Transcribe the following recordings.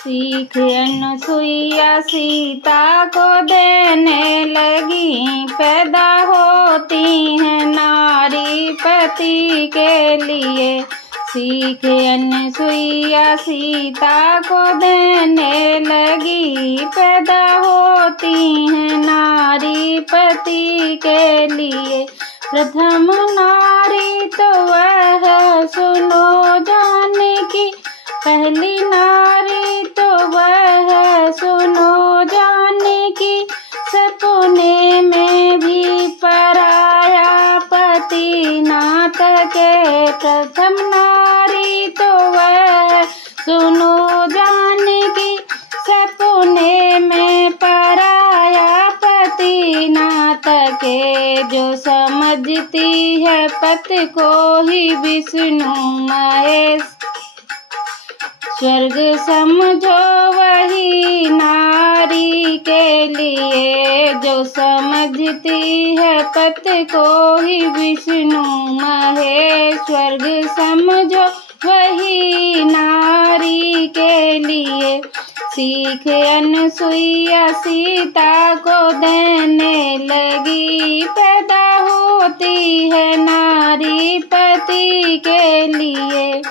सीख अनुसुईया सीता को देने लगी, पैदा होती हैं नारी पति के लिए। सीख अनुसुईया सीता को देने लगी, पैदा होती हैं नारी पति के लिए। प्रथम नारी तो वह सुनो जानकी, पहली नारी तो वह सुनो जानकी, सपने में भी पराया पति ना तके। प्रथम नारी तो वह सुनो जानकी, सपने में पराया पति ना तके। जो समझती है पति को ही विष्णु महेश, स्वर्ग समझो वही नारी के लिए। जो समझती है पति को ही विष्णु महेश, स्वर्ग समझो वही नारी के लिए। सीख अनुसुईया सीता को देने लगी, पैदा होती है नारी पति के लिए।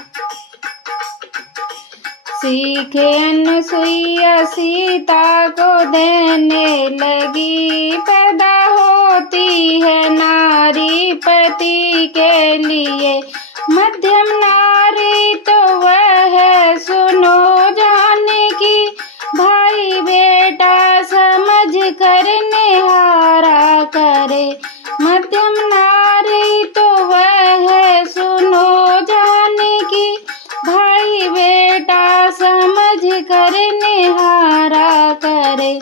सीख अनुसुईया सीता को देने लगी, पैदा होती है नारी पति के लिए। मध्यम नारी तो वह सुनो जानकी, भाई बेटा समझ कर निहारा करे। मध्यम नारी तो वह सुनो जानकी, भाई बेटा समझ कर निहारा करे।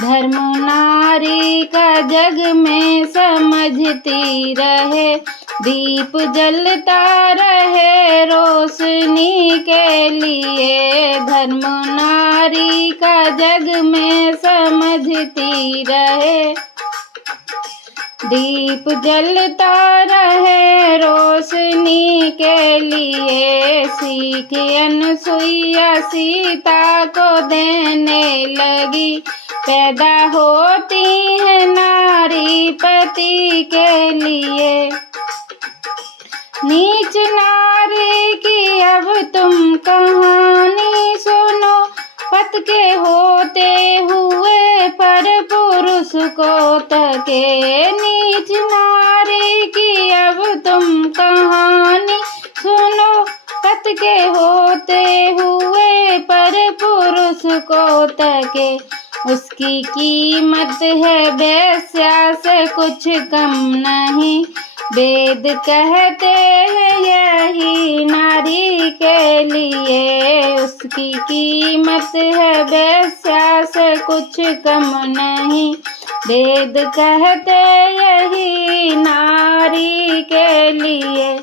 धर्म नारी का जग में समझती रहे, दीप जलता रहे रोशनी के लिए। धर्म नारी का जग में समझती रहे, दीप जलता रहे रोशनी के लिए। सीख अनुसुईया सीता को देने लगी, पैदा होती है नारी पति के लिए। नीच नारी की अब तुम कहानी सुनो, पत के होते हुए पर पुरुष को तके। नीच नारी की अब तुम कहानी सुनो, पत के होते हुए पर पुरुष को तके। उसकी कीमत है वेश्या से कुछ कम नहीं, वेद कहते हैं यही नारी के लिए। उसकी कीमत है वेश्या से कुछ कम नहीं, वेद कहते यही नारी के लिए।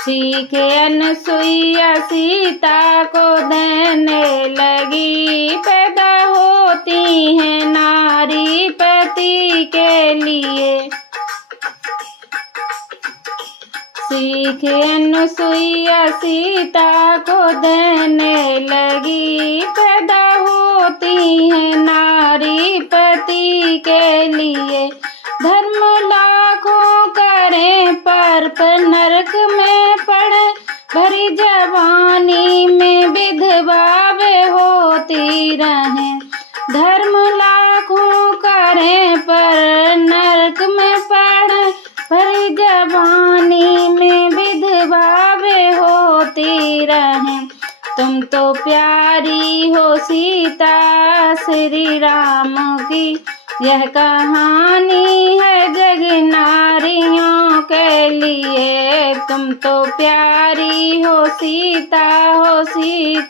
सीख अनुसुईया सीता को देने लगी, पैदा होती है नारी पति के लिए। सीख अनुसुईया सीता को देने लगी, पैदा होती है नारी पति के लिए। धर्म लाखों करें पर नरक में पड़े, भरी जवानी में विधवा वे होती रहें। धर्म लाखों करें पर नरक में पड़े, भरी जवानी में विधवा वे होती रहें। तुम तो प्यारी हो सीता श्री राम की, यह कहानी है जग नारियों के लिए। तुम तो प्यारी हो सीतापति,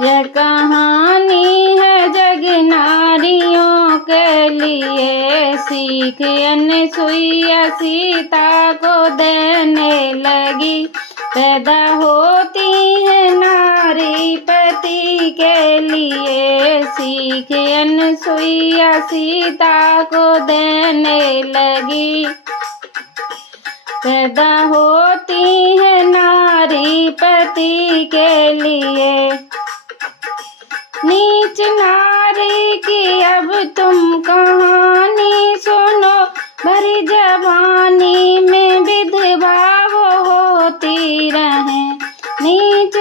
यह कहानी है जग नारियों के लिए। सीख अनुसुईया सीता को देने लगी, पैदा होती है नारी पति के लिए। सीख अनुसुईया सीता को देने लगी, पैदा होती है नारी पति के लिए।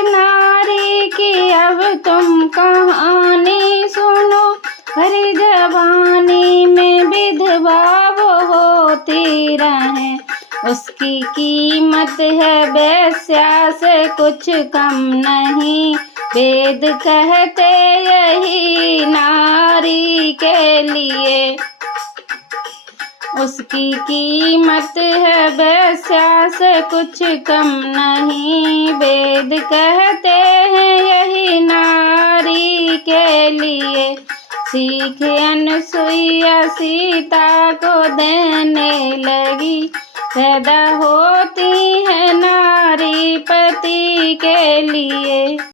नारी की अब तुम कहानी सुनो, हरी जवानी में विधवा वो होती रहे, उसकी कीमत है वेश्या से कुछ कम नहीं, वेद कहते यही नारी के लिए, उसकी कीमत है वेश्या से कुछ कम नहीं, वेद कहते हैं यही नारी के लिए। सीख अनसुईया सीता को देने लगी, पैदा होती है नारी पति के लिए।